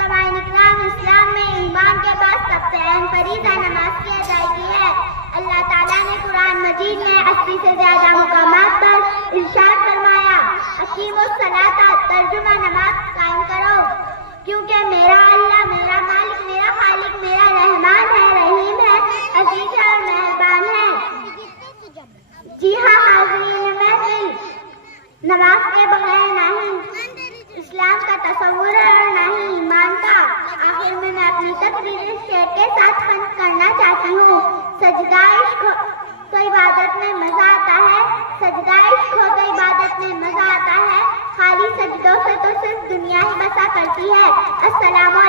سامعین اکرام، اسلام میں ایمان کے بعد سب سے اہم فریضہ نماز کی ادائیگی ہے۔ اللہ تعالیٰ نے قرآن مجید میں 80 سے زیادہ مقامات پر ارشاد فرمایا، اقیموا الصلاۃ، ترجمہ نماز قائم کرو، کیونکہ میرا اللہ، میرا مالک، میرا خالق، میرا رحمان ہے، رحیم ہے، عزیز ہے اور مہربان ہے۔ جی ہاں حاضرین محفل، نماز کے بغیر نہیں اسلام کا تصور ہے اور نہ ہی ایمان کا۔ آخر میں اپنی تقریر اس شعر کے ساتھ ختم کرنا چاہتی ہوں۔ سجدہ عشق ہو تو عبادت میں مزہ آتا ہے، سجدہ عشق ہو تو عبادت میں مزہ آتا ہے، خالی سجدوں سے تو صرف دنیا ہی بسا کرتی ہے۔ السلام